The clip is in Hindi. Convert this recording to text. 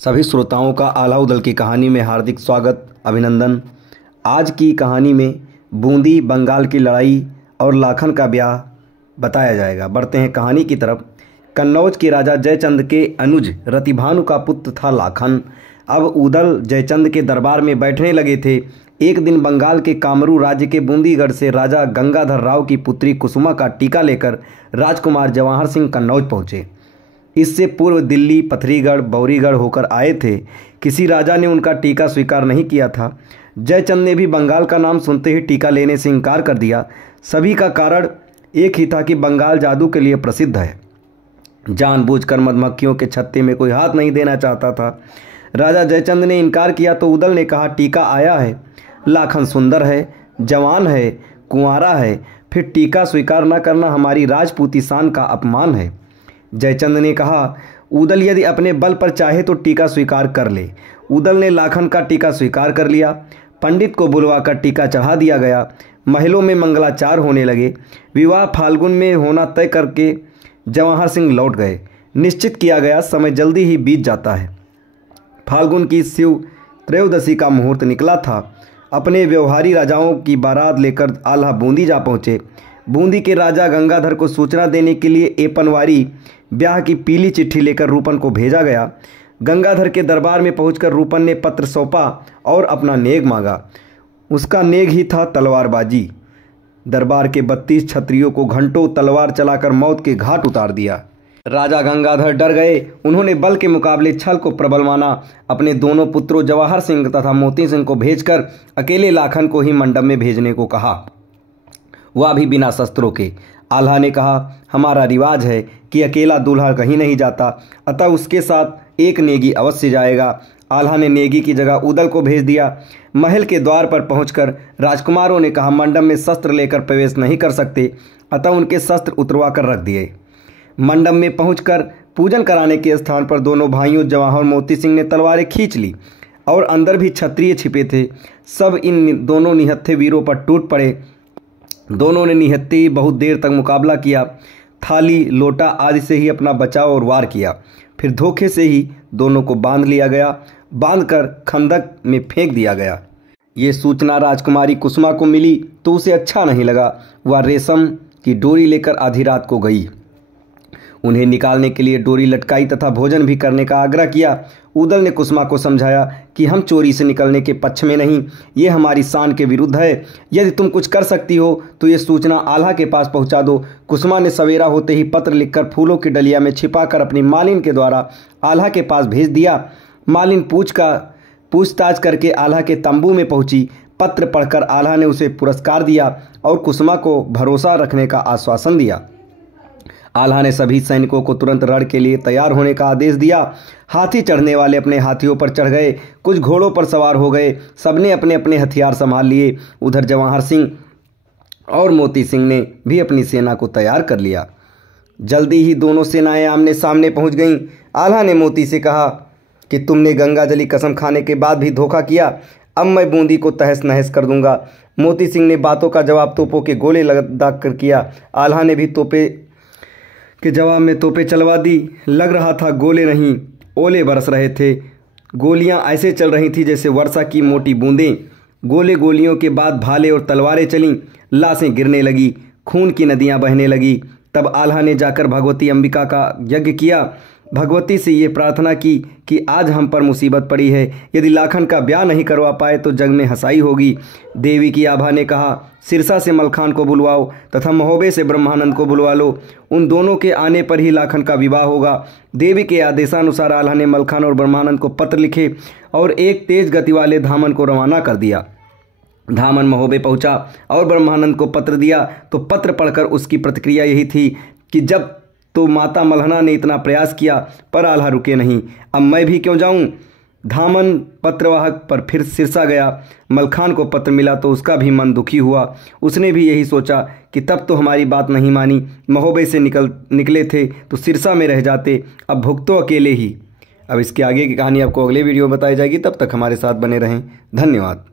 सभी श्रोताओं का आल्हा उदल की कहानी में हार्दिक स्वागत अभिनंदन। आज की कहानी में बूंदी बंगाल की लड़ाई और लाखन का ब्याह बताया जाएगा। बढ़ते हैं कहानी की तरफ। कन्नौज के राजा जयचंद के अनुज रतिभानु का पुत्र था लाखन। अब उदल जयचंद के दरबार में बैठने लगे थे। एक दिन बंगाल के कामरू राज्य के बूंदीगढ़ से राजा गंगाधर राव की पुत्री कुसुमा का टीका लेकर राजकुमार जवाहर सिंह कन्नौज पहुँचे। इससे पूर्व दिल्ली पथरीगढ़ बौरीगढ़ होकर आए थे। किसी राजा ने उनका टीका स्वीकार नहीं किया था। जयचंद ने भी बंगाल का नाम सुनते ही टीका लेने से इनकार कर दिया। सभी का कारण एक ही था कि बंगाल जादू के लिए प्रसिद्ध है। जानबूझकर मधुमक्खियों के छत्ते में कोई हाथ नहीं देना चाहता था। राजा जयचंद ने इनकार किया तो उदल ने कहा, टीका आया है, लाखन सुंदर है, जवान है, कुंवारा है, फिर टीका स्वीकार न करना हमारी राजपूती शान का अपमान है। जयचंद ने कहा, उदल यदि अपने बल पर चाहे तो टीका स्वीकार कर ले। उदल ने लाखन का टीका स्वीकार कर लिया। पंडित को बुलवाकर टीका चढ़ा दिया गया। महलों में मंगलाचार होने लगे। विवाह फाल्गुन में होना तय करके जवाहर सिंह लौट गए। निश्चित किया गया समय जल्दी ही बीत जाता है। फाल्गुन की शिव त्रयोदशी का मुहूर्त निकला था। अपने व्यवहारी राजाओं की बारात लेकर आल्हा बूंदी जा पहुँचे। बूंदी के राजा गंगाधर को सूचना देने के लिए एपनवारी ब्याह की पीली चिट्ठी लेकर रूपन को भेजा गया। गंगाधर के दरबार में पहुंचकर रूपन ने पत्र सौंपा और अपना नेग मांगा। उसका नेग ही था तलवारबाजी। दरबार के 32 क्षत्रियों को घंटों तलवार चलाकर मौत के घाट उतार दिया। राजा गंगाधर डर गए। उन्होंने बल के मुकाबले छल को प्रबल माना। अपने दोनों पुत्रों जवाहर सिंह तथा मोती सिंह को भेजकर अकेले लाखन को ही मंडप में भेजने को कहा, वह भी बिना शस्त्रों के। आल्हा ने कहा, हमारा रिवाज है कि अकेला दूल्हा कहीं नहीं जाता, अतः उसके साथ एक नेगी अवश्य जाएगा। आल्हा ने नेगी की जगह उदल को भेज दिया। महल के द्वार पर पहुंचकर राजकुमारों ने कहा, मंडप में शस्त्र लेकर प्रवेश नहीं कर सकते, अतः उनके शस्त्र उतरवा कर रख दिए। मंडप में पहुंचकर पूजन कराने के स्थान पर दोनों भाइयों जवाहर और मोती सिंह ने तलवारें खींच ली और अंदर भी क्षत्रिय छिपे थे। सब इन दोनों निहत्थे वीरों पर टूट पड़े। दोनों ने निहत्थे ही बहुत देर तक मुकाबला किया। थाली लोटा आदि से ही अपना बचाव और वार किया। फिर धोखे से ही दोनों को बांध लिया गया। बांधकर खंदक में फेंक दिया गया। ये सूचना राजकुमारी कुसुमा को मिली तो उसे अच्छा नहीं लगा। वह रेशम की डोरी लेकर आधी रात को गई। उन्हें निकालने के लिए डोरी लटकाई तथा भोजन भी करने का आग्रह किया। उदल ने कुसुमा को समझाया कि हम चोरी से निकलने के पक्ष में नहीं, ये हमारी शान के विरुद्ध है। यदि तुम कुछ कर सकती हो तो ये सूचना आल्हा के पास पहुंचा दो। कुसुमा ने सवेरा होते ही पत्र लिखकर फूलों की डलिया में छिपाकर अपनी मालिन के द्वारा आल्हा के पास भेज दिया। मालिन पूछताछ करके आल्हा के तंबू में पहुंची। पत्र पढ़कर आल्हा ने उसे पुरस्कार दिया और कुसुमा को भरोसा रखने का आश्वासन दिया। आल्हा ने सभी सैनिकों को तुरंत रण के लिए तैयार होने का आदेश दिया। हाथी चढ़ने वाले अपने हाथियों पर चढ़ गए, कुछ घोड़ों पर सवार हो गए। सबने अपने अपने हथियार संभाल लिए। उधर जवाहर सिंह और मोती सिंह ने भी अपनी सेना को तैयार कर लिया। जल्दी ही दोनों सेनाएं आमने सामने पहुंच गईं। आल्हा ने मोती से कहा कि तुमने गंगाजली कसम खाने के बाद भी धोखा किया, अब मैं बूंदी को तहस नहस कर दूंगा। मोती सिंह ने बातों का जवाब तोपों के गोले लगा कर किया। आल्हा ने भी तोपे के जवाब में तोपें चलवा दी। लग रहा था गोले नहीं ओले बरस रहे थे। गोलियां ऐसे चल रही थी जैसे वर्षा की मोटी बूंदें। गोले गोलियों के बाद भाले और तलवारें चलीं। लाशें गिरने लगी, खून की नदियां बहने लगी। तब आल्हा ने जाकर भगवती अंबिका का यज्ञ किया। भगवती से ये प्रार्थना की कि आज हम पर मुसीबत पड़ी है, यदि लाखन का ब्याह नहीं करवा पाए तो जग में हंसाई होगी। देवी की आभा ने कहा, सिरसा से मलखान को बुलवाओ तथा महोबे से ब्रह्मानंद को बुलवा लो। उन दोनों के आने पर ही लाखन का विवाह होगा। देवी के आदेशानुसार आल्हा ने मलखान और ब्रह्मानंद को पत्र लिखे और एक तेज गति वाले धामन को रवाना कर दिया। धामन महोबे पहुंचा और ब्रह्मानंद को पत्र दिया तो पत्र पढ़कर उसकी प्रतिक्रिया यही थी कि जब तो माता मल्हना ने इतना प्रयास किया पर आल्हा रुके नहीं, अब मैं भी क्यों जाऊं। धामन पत्रवाहक पर फिर सिरसा गया। मलखान को पत्र मिला तो उसका भी मन दुखी हुआ। उसने भी यही सोचा कि तब तो हमारी बात नहीं मानी, महोबे से निकले थे तो सिरसा में रह जाते, अब भुगतो अकेले ही। अब इसके आगे की कहानी आपको अगले वीडियो में बताई जाएगी। तब तक हमारे साथ बने रहें। धन्यवाद।